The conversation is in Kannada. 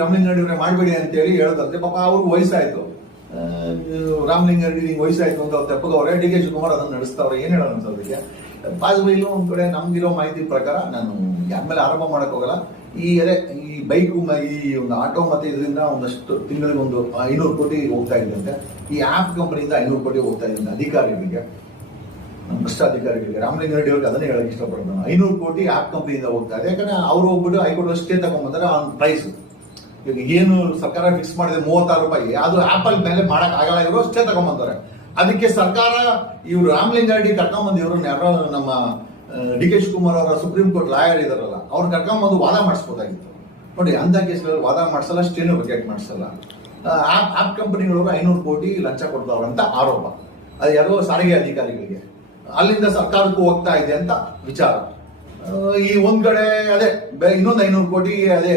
ರಾಮಲಿಂಗಾರೆಡ್ಡಿ ಮಾಡಬೇಡಿ ಅಂತೇಳಿ ಹೇಳದಂತೆ. ಪಾಪ ಅವ್ರಿಗೆ ವಯಸ್ಸಾಯ್ತು, ರಾಮಲಿಂಗಾರೆಡ್ಡಿ ನಿಂಗೆ ವಯಸ್ಸಾಯ್ತು ಅಂತ ಅವ್ರು ತೆಪ್ಪಗವ್ರೆ. ಡಿ ಕೆ ಶಿವಕುಮಾರ್ ಅದನ್ನ ನಡೆಸ್ತಾವ್ರೆ. ಏನ್ ಹೇಳೋಣ ಅದಕ್ಕೆ? ಪಾಸಿಬಲ್ ಇಲ್ಲ. ಒಂದ್ ಕಡೆ ನಮ್ಗಿರೋ ಮಾಹಿತಿ ಪ್ರಕಾರ, ನಾನು ಯಾರ ಮೇಲೆ ಆರೋಪ ಮಾಡಕ್ ಹೋಗಲ್ಲ, ಈ ಬೈಕು ಈ ಒಂದು ಆಟೋ ಮತ್ತೆ ಇದರಿಂದ ಒಂದಷ್ಟು ತಿಂಗಳಿಗೆ ಒಂದು 500 ಕೋಟಿ ಹೋಗ್ತಾ ಇದ್ದಂತೆ. ಈ ಆಪ್ ಕಂಪನಿಯಿಂದ 500 ಕೋಟಿ ಹೋಗ್ತಾ ಇದ್ದಂತೆ ಅಧಿಕಾರಿಗಳಿಗೆ, ಭ್ರಷ್ಟ ಅಧಿಕಾರಿಗಳಿಗೆ. ರಾಮಲಿಂಗಾರೆಡ್ಡಿ ಅವ್ರಿಗೆ ಅದನ್ನೇ ಹೇಳಕ್ ಇಷ್ಟಪಡ್ತಾನೆ. 500 ಕೋಟಿ ಆಪ್ ಕಂಪನಿಯಿಂದ ಹೋಗ್ತಾ ಇದೆ. ಯಾಕಂದ್ರೆ ಅವ್ರು ಹೋಗ್ಬಿಟ್ಟು ಹೈಕೋರ್ಟ್ ಸ್ಟೇ ತಗೊಂಡ್ಬಂದ್ರೆ ಆ ಪ್ರೈಸ್ ಈಗ ಏನು ಸರ್ಕಾರ ಫಿಕ್ಸ್ ಮಾಡಿದೆ 36 ರೂಪಾಯಿ, ಅದು ಆಪಲ್ ಮೇಲೆ ಮಾಡಕ್ ಆಗಲ್ಲ, ಇವರು ಸ್ಟೇ ತಗೊಂಡ್ಬಂತಾರೆ. ಅದಕ್ಕೆ ಸರ್ಕಾರ ಇವ್ರು ರಾಮಲಿಂಗಾರೆಡ್ಡಿ ಕರ್ಕೊಂಡ್ಬಂದು ಇವ್ರನ್ನ ಯಾರೋ ನಮ್ಮ ಡಿ ಕೆ ಶಿವಕುಮಾರ್ ಅವರ ಸುಪ್ರೀಂ ಕೋರ್ಟ್ ಲಾಯರ್ ಇದಾರಲ್ಲ, ಅವ್ರು ಕರ್ಕೊಂಡ್ಬಂದು ವಾದ ಮಾಡಿಸ್ಬೋದಾಗಿತ್ತು. ನೋಡಿ, ಅಂತ ಕೇಸ್ಗಳಲ್ಲಿ ವಾದ ಮಾಡಿಸಲ್ಲ, ಸ್ಟೇನು ವೆಕೇಟ್ ಮಾಡಿಸಲ್ಲ. ಆಪ್ ಕಂಪನಿಗಳವರು 500 ಕೋಟಿ ಲಂಚ ಕೊಡ್ತಾವ್ರಂತ ಆರೋಪ. ಅದು ಯಾರೋ ಸಾರಿಗೆ ಅಧಿಕಾರಿಗಳಿಗೆ, ಅಲ್ಲಿಂದ ಸರ್ಕಾರಕ್ಕೂ ಹೋಗ್ತಾ ಇದೆ ಅಂತ ವಿಚಾರ. ಈ ಒಂದ್ ಕಡೆ ಅದೇ ಇನ್ನೊಂದು 500 ಕೋಟಿ ಅದೇ